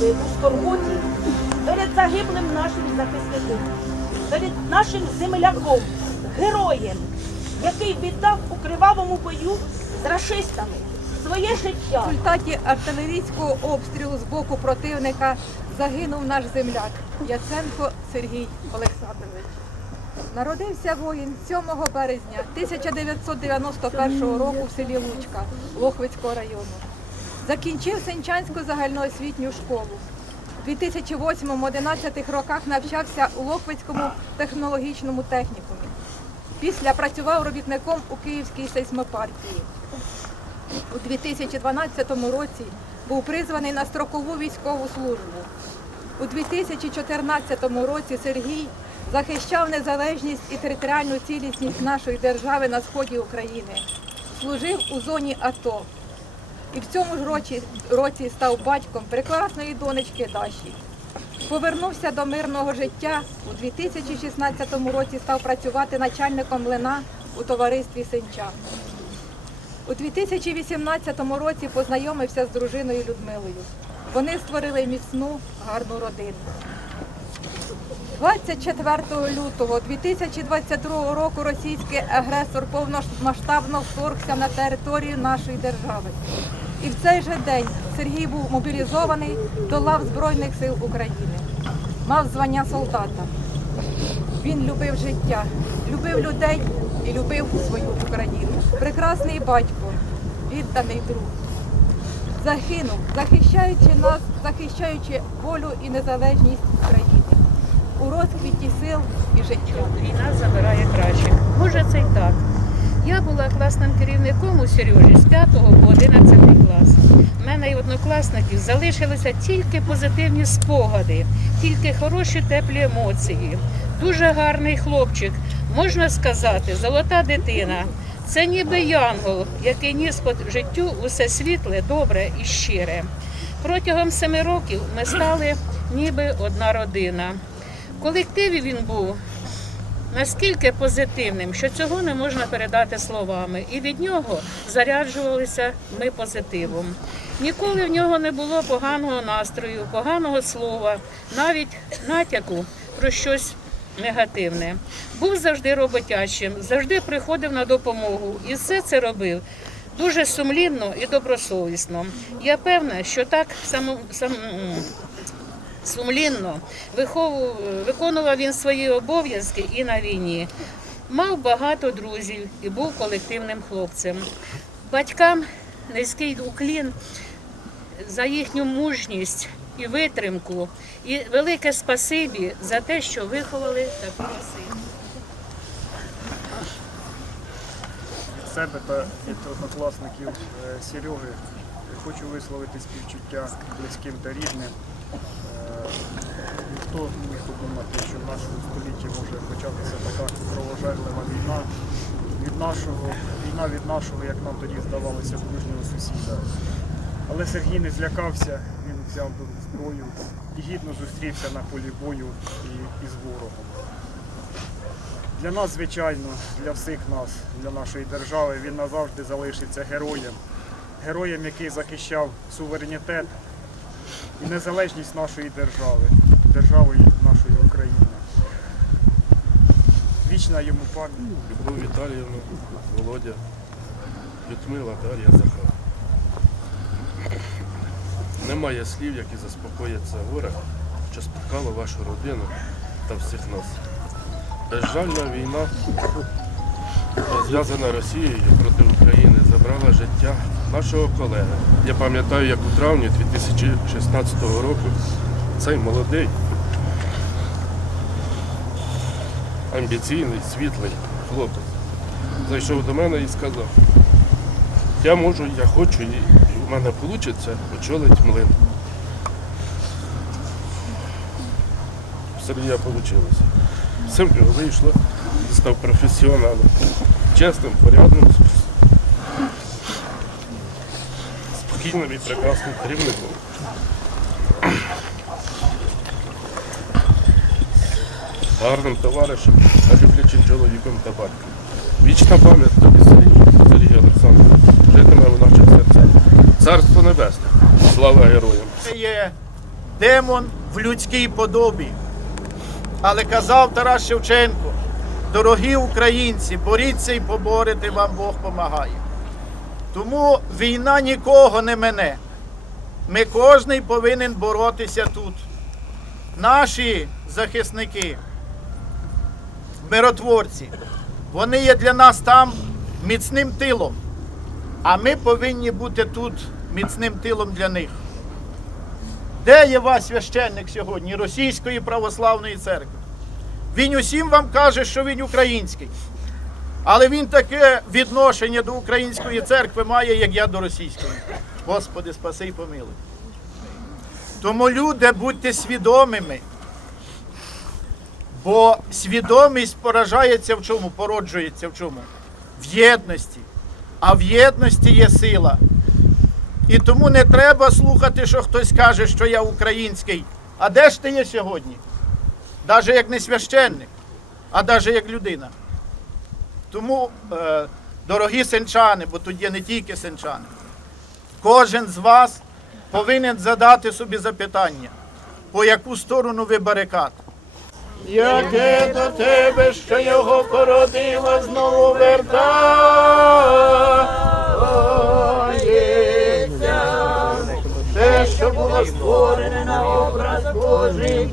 низько у скорботі перед загиблим нашим захисником, перед нашим земляком, героєм, який віддав у кривавому бою з рашистами своє В життя. результаті артилерійського обстрілу з боку противника загинув наш земляк Яценко Сергій Олександрович. Народився воїн 7 березня 1991 року в селі Лучка Лохвицького району. Закінчив Сенчанську загальноосвітню школу. У 2008-2011 роках навчався у Лохвицькому технологічному технікумі. Після працював робітником у Київській сейсмопартії. У 2012 році був призваний на строкову військову службу. У 2014 році Сергій захищав незалежність і територіальну цілісність нашої держави на сході України. Служив у зоні АТО. І в цьому ж році, році став батьком прекрасної донечки Даші. Повернувся до мирного життя. У 2016 році став працювати начальником млина у товаристві Сенчан. У 2018 році познайомився з дружиною Людмилою. Вони створили міцну, гарну родину. 24 лютого 2022 року російський агресор повномасштабно вторгся на територію нашої держави. І в цей же день Сергій був мобілізований до лав Збройних сил України. Мав звання солдата. Він любив життя, любив людей і любив свою Україну. Прекрасний батько, відданий друг. Загинув, захищаючи нас, захищаючи волю і незалежність України у розквіті сил і життя. Війна забирає кращих. Може, це й так. Я була класним керівником у Сережі з 5 по 11 клас. У мене і однокласників залишилися тільки позитивні спогади, тільки хороші теплі емоції. Дуже гарний хлопчик, можна сказати, золота дитина. Це ніби янгол, який ніс по життю усе світле, добре і щире. Протягом семи років ми стали ніби одна родина. В колективі він був наскільки позитивним, що цього не можна передати словами. І від нього заряджувалися ми позитивом. Ніколи в нього не було поганого настрою, поганого слова, навіть натяку про щось негативне. Був завжди роботящим, завжди приходив на допомогу і все це робив. Дуже сумлінно і добросовісно. Я певна, що так само, сам, сумлінно виконував він свої обов'язки і на війні. Мав багато друзів і був колективним хлопцем. Батькам низький уклін за їхню мужність і витримку, і велике спасибі за те, що виховали такого сина. себе та однокласників е, Сереги хочу висловити співчуття близьким та рідним. Ніхто не міг подумати, що в нашому столітті може початися така кровожерлива війна від нашого, війна від нашого, як нам тоді здавалося, дружнього сусіда. Але Сергій не злякався, він взяв зброю і гідно зустрівся на полі бою і, і з ворогом. Для нас, звичайно, для всіх нас, для нашої держави, він назавжди залишиться героєм. Героєм, який захищав суверенітет і незалежність нашої держави, держави нашої України. Вічна йому пам'ять. Любов Віталіївна, Володя, Людмила, Дар'я, Захар. Немає слів, які заспокоять це горе, що спіткало вашу родину та всіх нас. Безжальна війна, розв'язана Росією проти України, забрала життя нашого колеги. Я пам'ятаю, як у травні 2016 року цей молодий, амбіційний, світлий хлопець зайшов до мене і сказав, я можу, я хочу, і в мене вийде очолить млин. Сергія вийшло. Все в нього вийшло, став професіоналом, чесним, порядним, спокійним і прекрасним керівником. Гарним товаришем, люблячим чоловіком та батьком. Вічна пам'ять тобі, Сергій, Сергій Олександрович, житиме в наших серцях. Царство небесне. Слава героям! Це є демон в людській подобі. Але казав Тарас Шевченко, дорогі українці, боріться і поборете, вам Бог помагає. Тому війна нікого не мене. Ми кожний повинен боротися тут. Наші захисники, миротворці, вони є для нас там міцним тилом. А ми повинні бути тут міцним тилом для них. Де є ваш священник сьогодні Російської православної церкви? Він усім вам каже, що він український. Але він таке відношення до української церкви має, як я до російської. Господи, спаси і помилуй. Тому люди, будьте свідомими. Бо свідомість поражається в чому? Породжується в чому? В єдності. А в єдності є сила. І тому не треба слухати, що хтось каже, що я український. А де ж ти є сьогодні? Навіть як не священник, а навіть як людина. Тому, е, дорогі сенчани, бо тут є не тільки сенчани, кожен з вас повинен задати собі запитання, по яку сторону ви барикад. Яке до тебе, що його породила, знову вертається. Те, що було створене на образ Божий.